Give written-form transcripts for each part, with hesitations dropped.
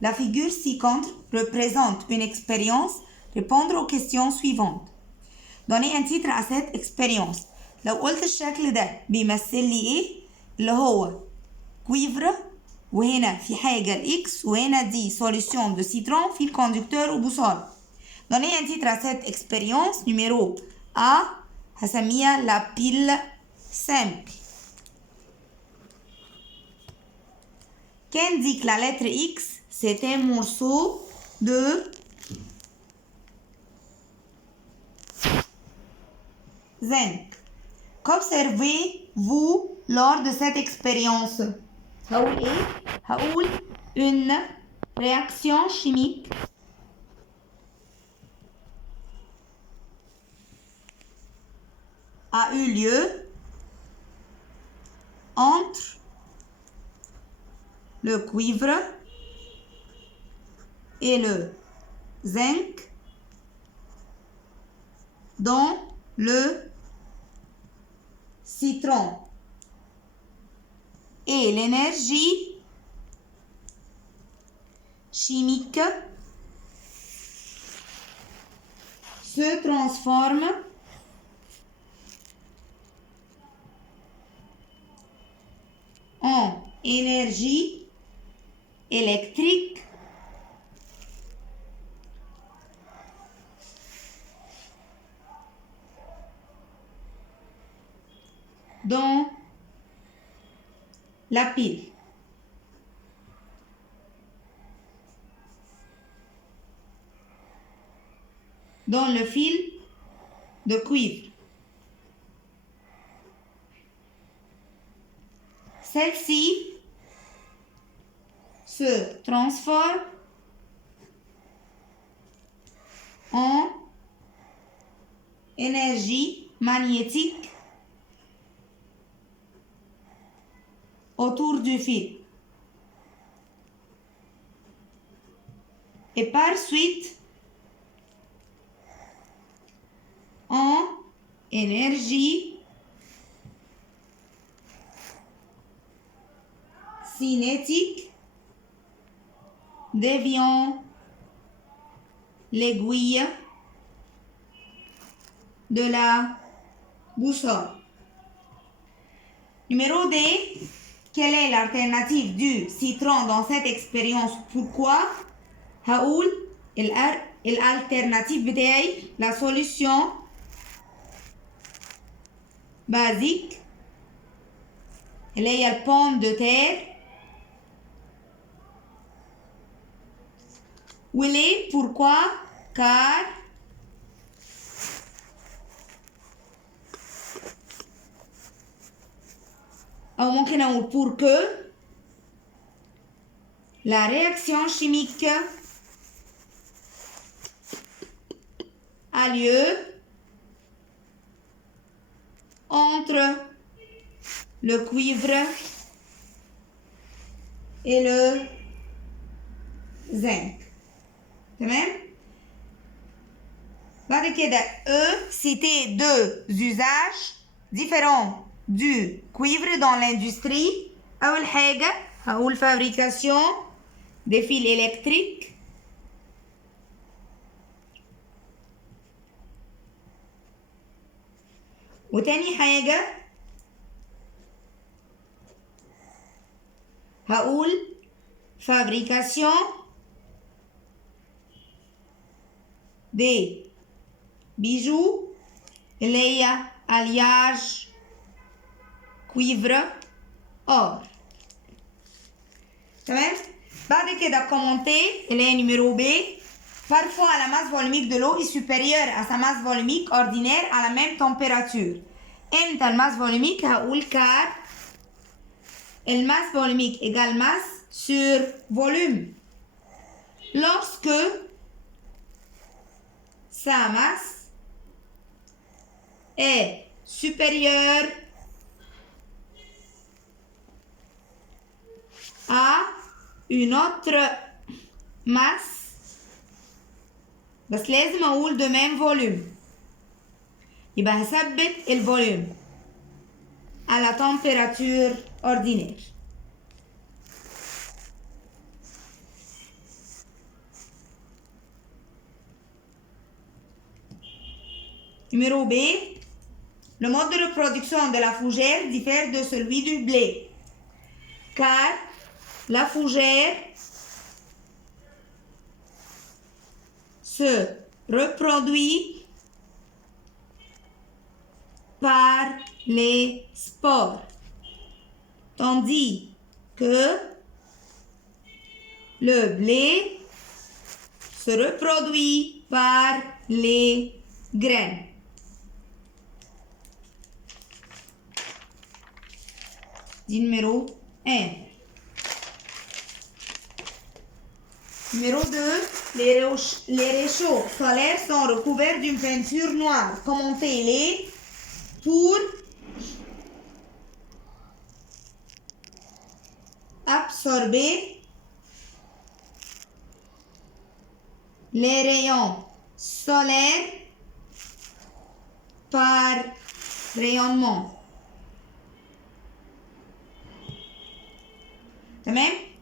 La figure ci-contre représente une expérience. Répondre aux questions suivantes. Donnez un titre à cette expérience. لو قلت الشكل ده بيمثل لي ايه؟ اللي هو كويفر، وهنا في حاجة الإكس، وهنا دي solution de citron في الكوندكتور وبوصلة. Donnez un titre à cette expérience. Numéro A هسميها la pile simple. Qu'indique la lettre X? C'est un morceau de zinc. Qu'observez-vous lors de cette expérience? هقول ايه؟ هقول une réaction chimique a eu lieu entre le cuivre et le zinc dans le citron, et l'énergie chimique se transforme en énergie électrique dans la pile. Dans le fil de cuivre. Celle-ci se transforme en énergie magnétique autour du fil. Et par suite en énergie cinétique déviant l'aiguille de la boussole. Numéro D. Quelle est l'alternative du citron dans cette expérience? Pourquoi? هقول الالترناتيف بتاعي la solution basique اللي هي البوم دو تير. وليه؟ pourquoi? car أو ممكن أقول pour que la réaction chimique a lieu entre le cuivre et le zinc. تمام؟ بعد كده citer deux usages différents du cuivre dans l'industrie. أول حاجة هقول fabrication des fils électriques. وتاني حاجة هقول fabrication des bijoux اللي هي alliage cuivre or. تمام؟ بعد كده commenter اللي هي numéro B. Parfois, la masse volumique de l'eau est supérieure à sa masse volumique ordinaire à la même température. امتى الماس volumique؟ هقول car الماس volumique égale masse sur volume. Lorsque sa masse est supérieure à une autre masse بس لازم اقول de même volume. يبقى هثبت الفوليوم à la température ordinaire. Numéro B. Le mode de reproduction de la fougère diffère de celui du blé, car la fougère se reproduit par les spores, tandis que le blé se reproduit par les graines. Numéro 1. Numéro 2. Les réchauds solaires sont recouverts d'une peinture noire. Commentez-les pour absorber les rayons solaires par rayonnement.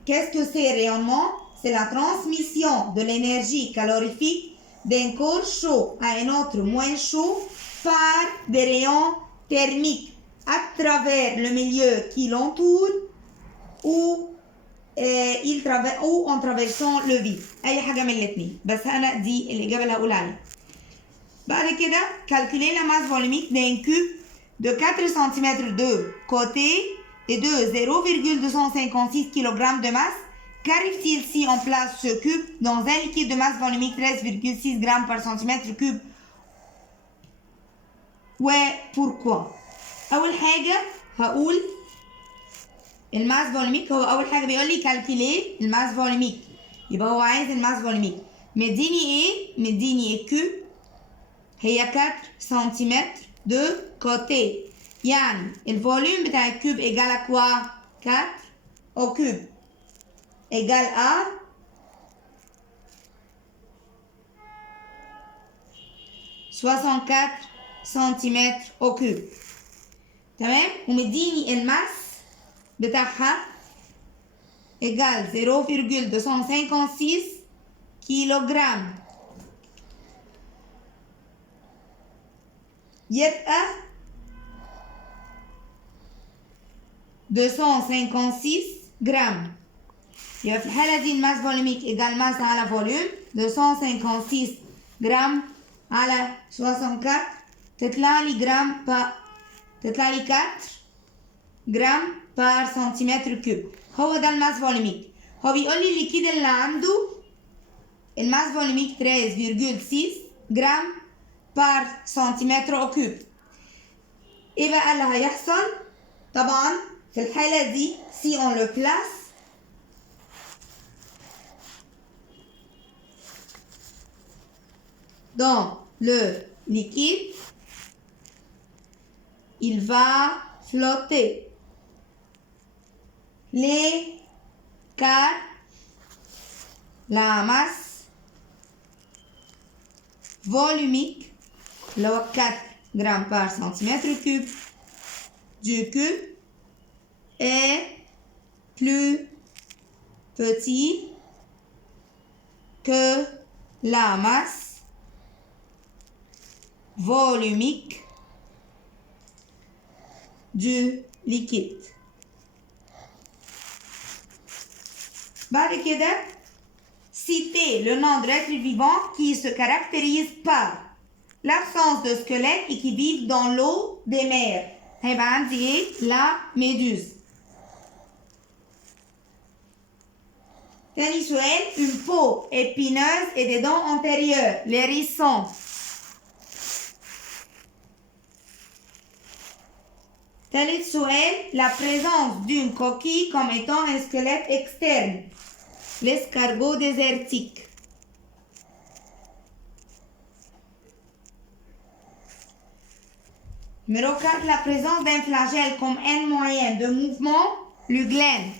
Qu'est-ce que c'est rayonnement? C'est la transmission de l'énergie calorifique d'un corps chaud à un autre moins chaud par des rayons thermiques à travers le milieu qui l'entoure ou en traversant le vide. أي حاجة من الاثنين، بس أنا دي الإجابة اللي هقول عليها. بعد كده calculer la masse volumique d'un cube de 4 cm de côté et de 0,256 kg de masse. Qu'arrive-t-il si on place ce cube dans un liquide de masse volumique 13,6 g par centimètre cube? وبوركوا؟ أول حاجة هقول الماس فوليميك. هو أول حاجة بيقول لي calculer الماس فوليميك، يبقى هو عايز الماس فوليميك. مديني إيه؟ مديني الكوب هي 4 سنتيمتر de côté، يعني الفوليوم بتاع الكوب إيجال à quoi؟ 4 au cube égale à 64 سنتيمتر au cube. تمام؟ ومديني الماس بتاعها إيجال 0,256 كيلوغرام، يبقى 256 جرام. يبقى في الحالة دي الماس فوليميك إيجال ماس على فوليوم 256 جرام على 64 تطلع لي 4 جرام بار سنتيمتر كوب. هو ده الماس فوليميك. هو بيقول لي الليكيد اللي عنده الماس فوليميك 13,6 جرام بار سنتيمتر او كوب. ايه بقى اللي هيحصل؟ طبعا في الحالة دي si on le place dans le liquide, il va flotter. Car la masse volumique, le 4 grammes par centimètre cube du cube, est plus petit que la masse volumique du liquide. بعد كده citer le nom de l'être vivant qui se caractérise par l'absence de squelette et qui vivent dans l'eau des mers. هيبقى عندي ايه؟ la méduse. تاني سؤال une peau épineuse et des dents antérieures. l'hérisson. تالت سؤال la présence d'une coquille comme étant un squelette externe. l'escargot désertique. Numéro 4, la présence d'un flagelle comme un moyen de mouvement, l'euglène.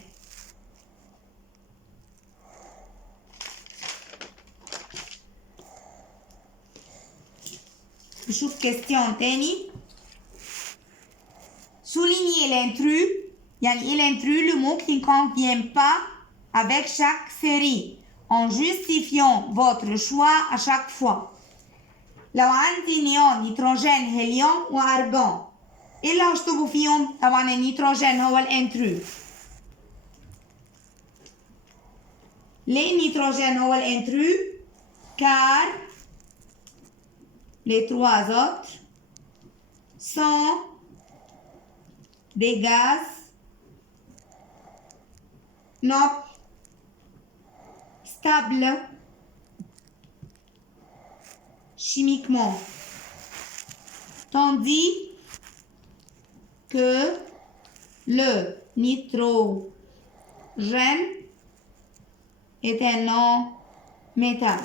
نشوف question تاني. Soulignez l'intrus. يعني ايه l'intrus? Le mot qui ne convient pas avec chaque série en justifiant votre choix à chaque fois. لو عندي نيون نيتروجين هيليوم وأرجون إيه اللي هشطبوا فيهم؟ طبعا النيتروجين هو الانترو. ليه النيتروجين هو الانترو؟ car les trois autres sont des gaz nobles, stables chimiquement, tandis que le nitrogène est un non-métal.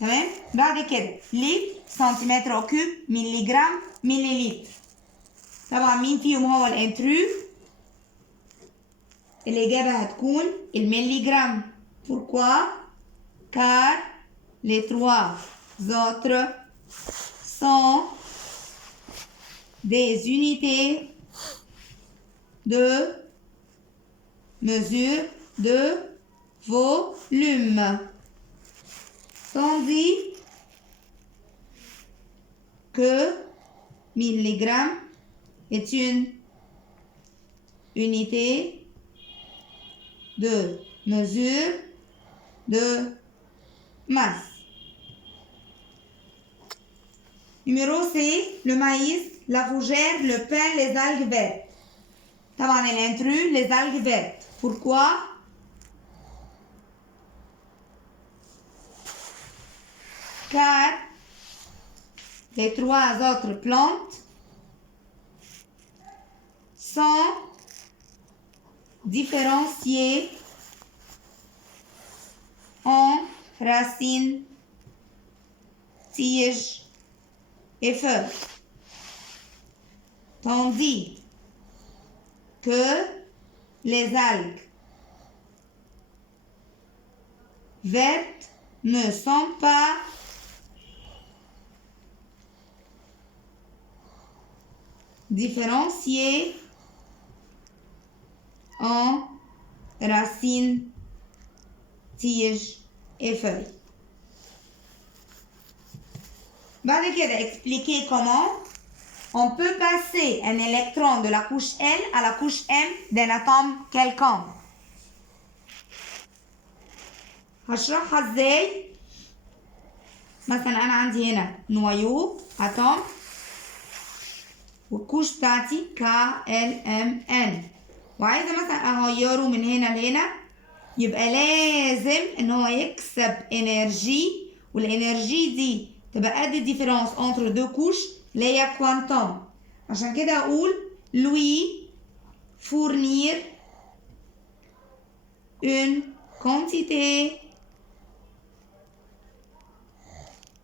تمام؟ بعد كده لتر سنتيمتر كوب مليجرام مليلتر. طبعا مين فيهم هو الانترو؟ الإجابة هتكون المليجرام. Pourquoi? Car les trois autres sont des unités de mesure de volume. Tandis que milligramme est une unité de mesure de masse. Numéro C, le maïs, la fougère, le pain, les algues vertes. طبعا الانترو les algues vertes. Pourquoi? Car les trois autres plantes sont différenciées en racines, tiges et feuilles. Tandis que les algues vertes ne sont pas différenciées en racines, tiges et feuilles. بعد كده expliquer comment on peut passer un électron de la couche L à la couche M d'un atome quelconque. هشرحها ازاي. مثلا انا عندي هنا نويو اتوم والكوش بتاعتي KLMN وعايزه مثلا اغيره من هنا لهنا، يبقى لازم ان هو يكسب انرجي والانرجي دي تبقى قد الديفيرونس entre deux couches اللي هي كوانتم. عشان كده اقول lui fournir une quantité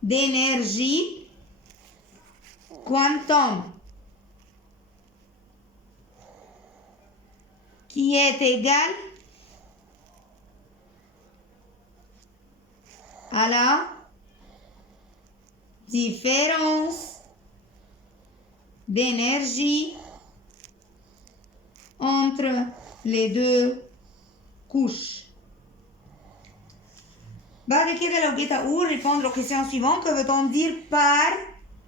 d'énergie quantum qui est égale à la différence d'énergie entre les deux couches. بعد كده لو جيت اقول répondre aux questions suivantes, que veut-on dire par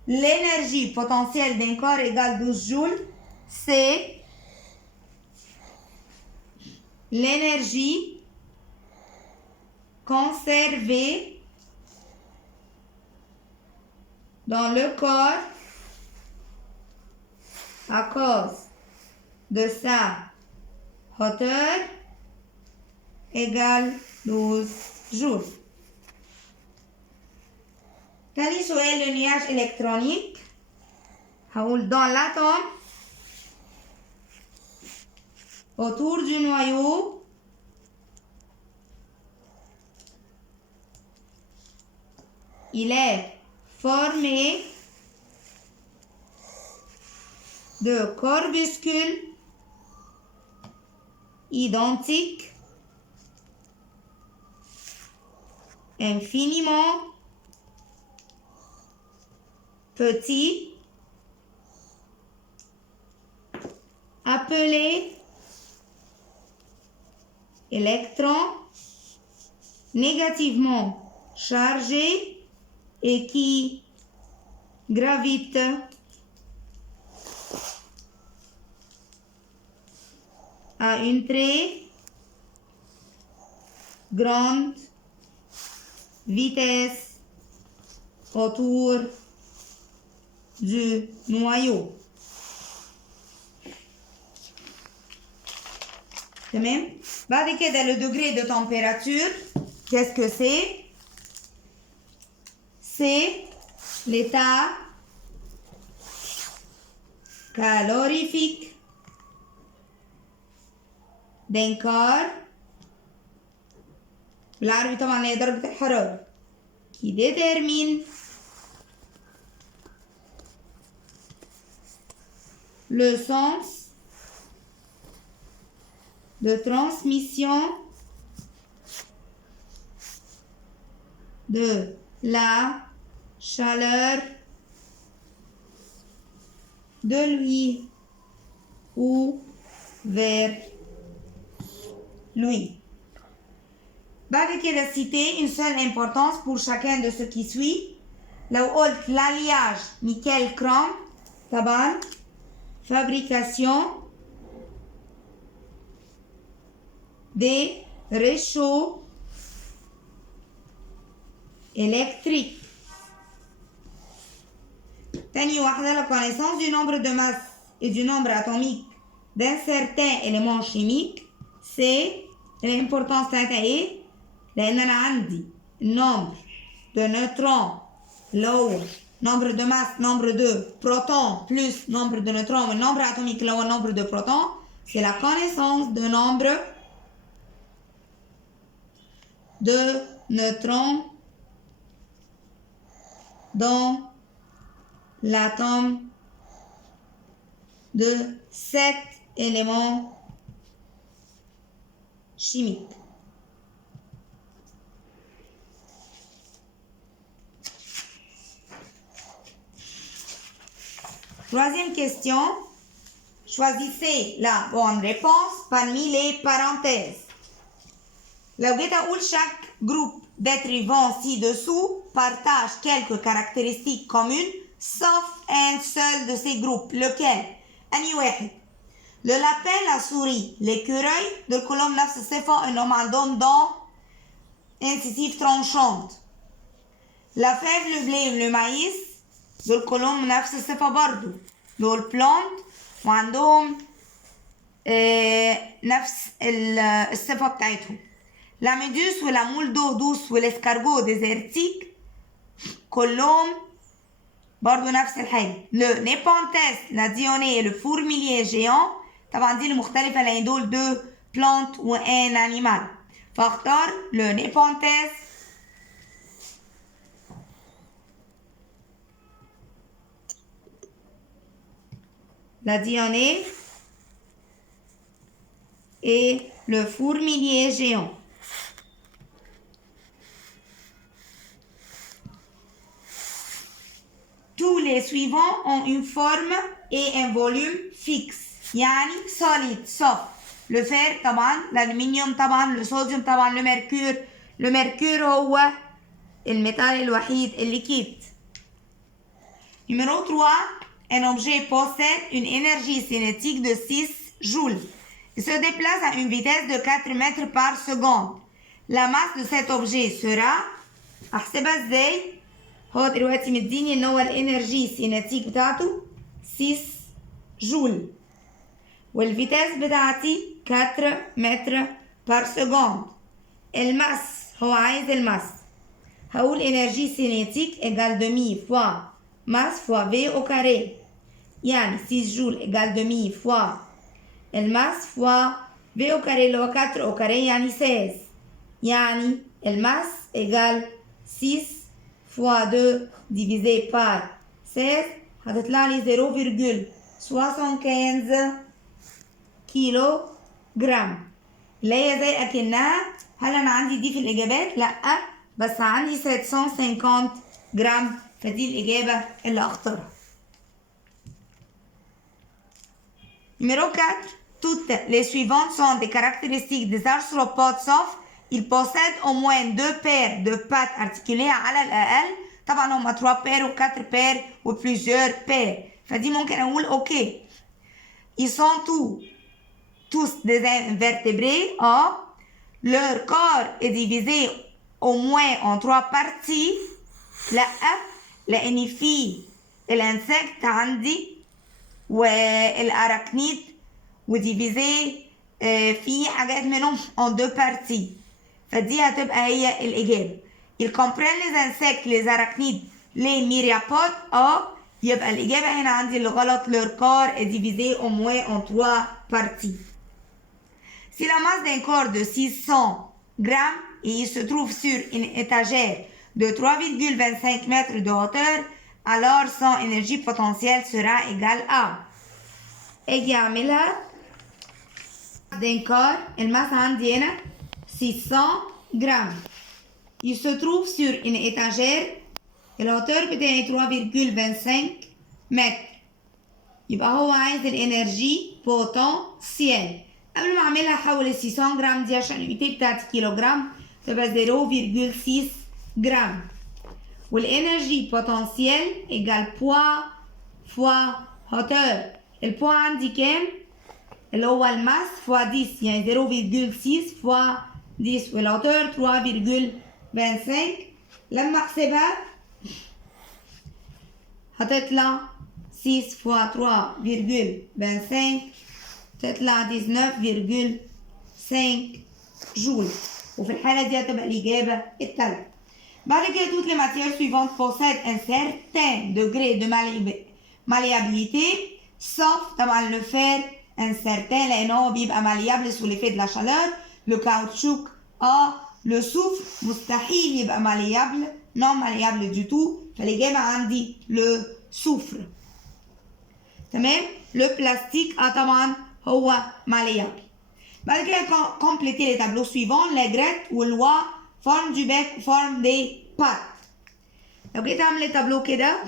l'énergie potentielle d'un corps égale 12 joules? C'est l'énergie conservée dans le corps à cause de sa hauteur égale 12 joules. تاني سؤال le nuage électronique. هقول dans l'atome autour du noyau il est formé de corpuscules identiques infiniment petits appelés électrons négativement chargés et qui gravitent à une très grande vitesse autour du noyau. تمام؟ بعد كده le degré de température, qu'est-ce que c'est? C'est l'état calorifique d'un corps. بالعربي طبعا هي درجة الحرارة qui détermine le sens de transmission de la chaleur de lui ou vers lui. بعد كده citer une seule importance pour chacun de ce qui suit. لو قلت l'alliage nickel chrome طبعا fabrication des réchauds électriques. تاني واحدة la connaissance du nombre de masse et du nombre atomique d'un certain élément chimique. c'est l'importance بتاعتها ايه؟ لأن أنا عندي nombre de neutrons اللي هو nombre de masse, nombre de protons plus nombre de neutrons et nombre atomique اللي هو nombre de protons. c'est la connaissance de nombre de neutrons dans l'atome de cet élément chimique. Troisième question. Choisissez la bonne réponse parmi les parenthèses. لو جيت أقول chaque groupe d'êtres vivants ci-dessous partage quelques caractéristiques communes sauf un seul de ces groupes. lequel؟ أنهي واحد؟ le lapin, la souris, l'écureuil دول كلهم نفس الصفة إنهم عندهم dents incisives tranchantes. la fève, le blé, le maïs دول كلهم نفس الصفة برضو. دول بلانت وعندهم نفس الصفة بتاعتهم. la méduse ولا moule d'eau douce والescargot désertique كلهم برضو نفس الحاجة. le népenthes, la dionée et le fourmilier géant طبعا دي المختلفة لأن دول deux plantes و un animal. فاختار le népenthes la dionée et le fourmilier géant. Tous les suivants ont une forme et un volume fixe. يعني solide sauf le fer طبعا الألمنيوم طبعا الصوديوم طبعا le mercure هو الميتال الوحيد اللي كيت. Numéro 3. Un objet possède une énergie cinétique de 6 joules. Il se déplace à une vitesse de 4 mètres par seconde. La masse de cet objet sera أحسبها ازاي؟ هو دلوقتي مديني ان هو الانرجي السيناتيك بتاعته 6 جول والفيتاس بتاعتي 4 متر بار سكوند. الماس هو عايز الماس هقول انرجي سيناتيك ايجال دمي فوا ماس فوا في او كاري يعني 6 جول ايجال دمي فوا الماس فوا في او كاري اللي هو 4 او كاري يعني 16 يعني الماس ايجال 6 fois 2 divisé par 16 هتطلع لي 0,75 كيلو جرام اللي هي زي اكنها هل انا عندي دي في الاجابات؟ لا بس عندي 750 جرام فدي الاجابه اللي اختارها. Numéro 4. Toutes les suivantes sont des caractéristiques des arthropodes sauf il possède au moins 2 paires de pattes articulées على الأقل. طبعا هما 3 paires ou 4 paires ou plusieurs paires. فدي ممكن أقول أوكي. Ils sont tous des invertébrés. Leur corps est divisé au moins en 3 parties. لا لأن في الانسكت عندي والأراكنيد وديفيزي في حاجات منهم en 2 parties. فدي هتبقى هي الإجابة. Il comprend les insectes, les arachnides, les myriapodes. يبقى الإجابة هنا عندي اللي غلط. Leur corps est divisé au moins en 3 parties. Si la masse d'un corps de 600 grammes et il se trouve sur une étagère de 3,25 mètres de hauteur, alors son énergie potentielle sera égale à. اجي اعملها d'un corps. الماس عندي هنا 600 جرام. Il se trouve sur une étagère. الهوتور بتاعي 3,25 متر. يبقى هو عايز الانرجي بوتنسيال. قبل ما اعملها احول ال 600 جرام دي عشان اليونت بتاعتي كيلو جرام تبقى 0,6 جرام. والانرجي بوتنسيال ايجال بوا فوا هوتور. البوا عندي كام؟ اللي هو الماس فوا 10 يعني 0,6 فوا 10 والهوتور 3,25. لما احسبها هتطلع 6 فوا 3,25 تطلع 19,5 جول. وفي الحالة دي هتبقى الإجابة التالتة. بعد كده toutes les matières suivantes possèdent un certain degré de malléabilité sauf طبعا le fer un certain لأنه هو بيبقى malléable sous l'effet de la chaleur. le caoutchouc le soufre مستحيل يبقى malléable non malléable du tout. فالإجابة عندي le soufre. تمام. le plastique طبعا هو malléable. بعد كده compléter les tableaux suivants. les grettes والوا forme du bec forme des pattes. لو جيت اعمل تابلو كده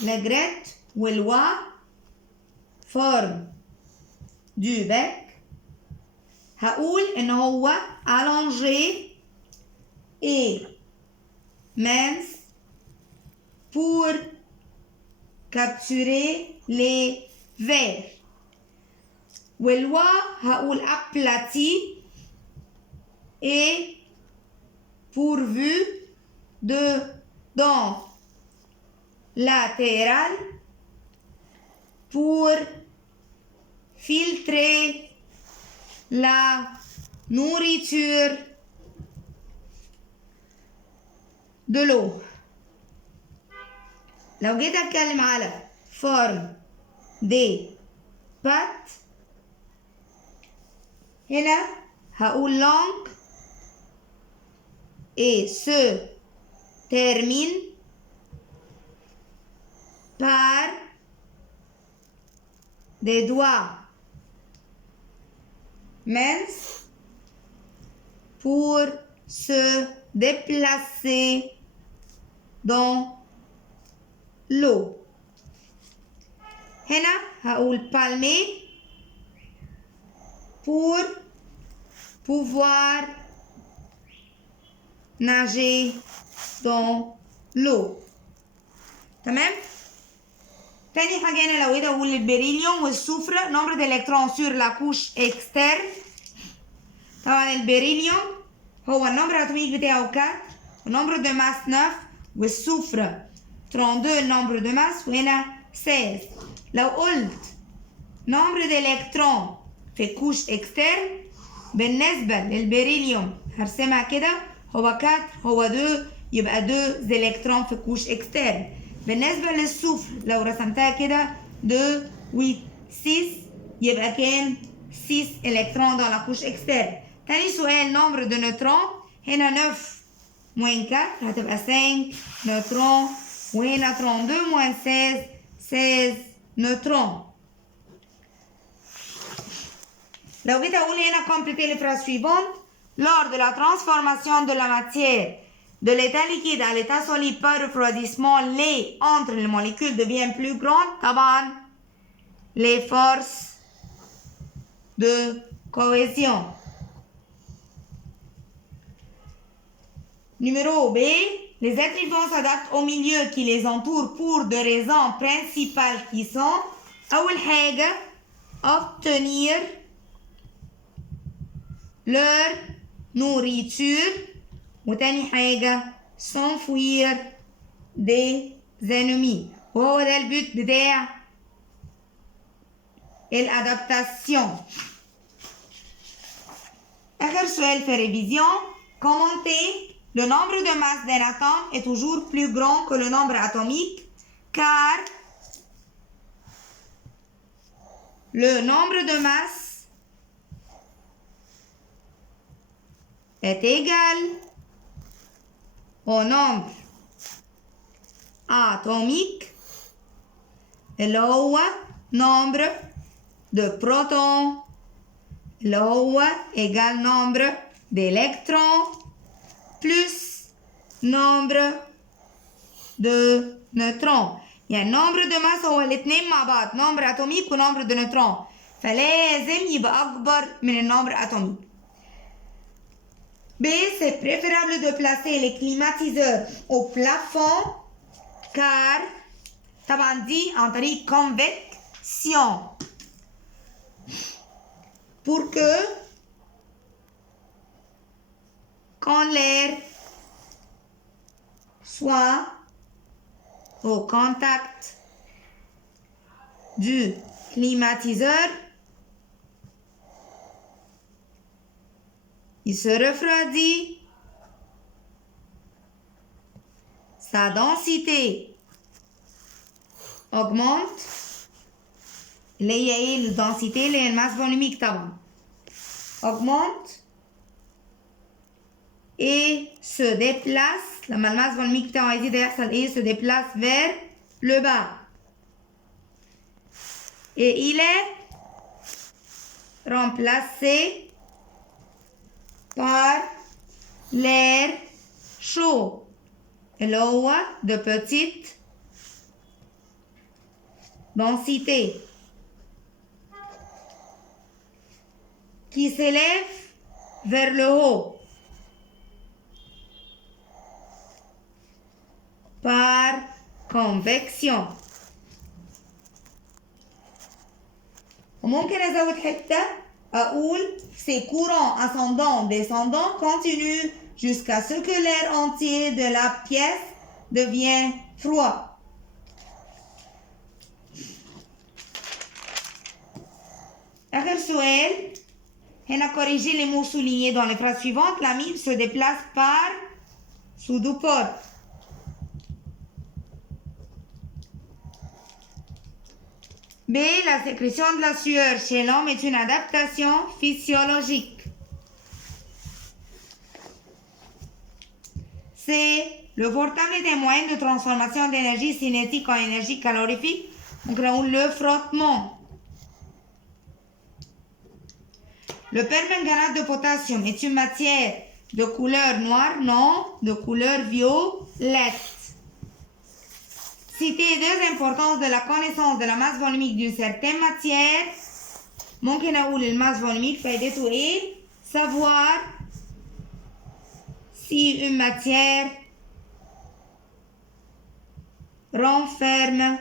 les grettes والوا forme du bec. هقول ان هو allongé et mince pour capturer les vers. والوا هقول aplati et pourvu de dents latérales pour filtrer la nourriture de l'eau. لو جيت اتكلم على forme des pattes هنا هقول longue et se termine par des doigts minces pour se déplacer dans l'eau. هنا هقول palmer pour pouvoir nager dans l'eau. تمام. تاني حاجة هنا لو اقول البريليوم والسوفرة nombre d'électrons sur la couche externe. طبعا البريليوم هو النمبر اتوميك بتاعه 4 والنمبر دو ماس 9 والسوفرة 32 النمبر دو ماس وهنا 16. لو قلت nombre d'électrons في كوش اكسترن بالنسبة للبريليوم هرسمها كده هو 4 هو 2 يبقى 2 إلكترون في كوش اكسترن. بالنسبة للسوفر لو رسمتها كده 2 8 6 يبقى كان 6 إلكترون dans la couche externe. تاني سؤال nombre de neutrons هنا 9 moins 4 هتبقى 5 نيوترون وهنا 32 moins 16 16 نيوترون. لو جيت اقول هنا compléter les phrases suivantes. Lors de la transformation de la matière de l'état liquide à l'état solide par refroidissement, les entre les molécules deviennent plus grandes. طبعا les forces de cohésion. Numéro B. Les êtres vivants s'adaptent au milieu qui les entoure pour deux raisons principales qui sont أول حاجة obtenir leur nourriture وتاني حاجة s'enfuir des ennemis وهو ده البيت بتاع الادابتاسيون. آخر سؤال في révision. Commentez. Le nombre de masses d'un atome est toujours plus grand que le nombre atomique car le nombre de masses est égal au nombre atomique اللي هو nombre de protons اللي هو égal nombre d'électrons plus nombre de neutrons. يعني nombre de masse هو الاثنين مع بعض nombre atomique و nombre de neutrons فلازم يبقى أكبر من النمبر atomique. B. C'est préférable de placer les climatiseurs au plafond car طبعا دي عن طريق convection pour que quand l'air soit au contact du climatiseur, il se refroidit, sa densité augmente, اللي هي ايه الدنسيتي اللي هي الماس فوليميك طبعا augmente et se déplace. لما الماس فوليميك بتاعه يزيد هيحصل ايه se déplace vers le bas et il est remplacé par l'air chaud اللي هو de petite densité qui s'élève vers le haut par convection. وممكن أزود حتة أقول ces courants ascendants descendants continuent jusqu'à ce que l'air entier de la pièce devienne froid. آخر سؤال. هنا corriger les mots soulignés dans les phrases suivantes. L'amide se déplace par pseudopode. B. La sécrétion de la sueur chez l'homme est une adaptation physiologique. C. Le portable est un moyen de transformation d'énergie cinétique en énergie calorifique. Donc là, on le frottement. Le permanganate de potassium est une matière de couleur noire? Non, de couleur violette. Citer deux importances de la connaissance de la masse volumique d'une certaine matière. ممكن أقول الماس volumique فايدته إيه؟ Savoir si une matière renferme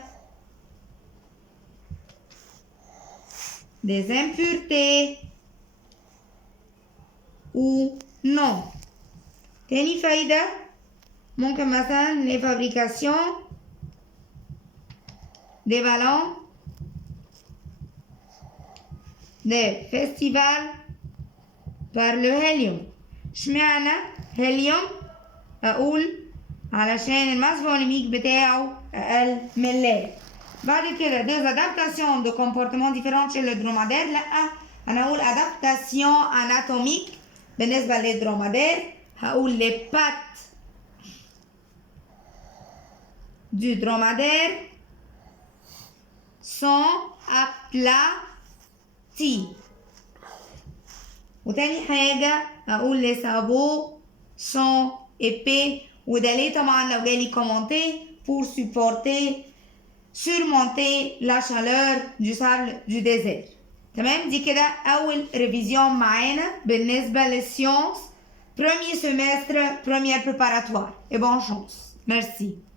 des impuretés ou non. تاني فايدة ممكن مثلا les fabrications des ballons des festivals par le hélium. اشمعنى هيليوم؟ أقول علشان الماس فوليميك بتاعه أقل من الليل. بعد كده des adaptations de comportements différents chez le dromadaire. لأ أنا أقول adaptation anatomique بالنسبة للدرومادير. هقول les pattes du dromadaire sont aplaties. وتاني حاجة أقول les sabots sont épais وده ليه طبعا لو جالي commenter pour supporter surmonter la chaleur du sable du désert. تمام دي كده أول ريفيزيون معانا بالنسبة للسيونس premier semestre première préparatoire et bonne chance. Merci.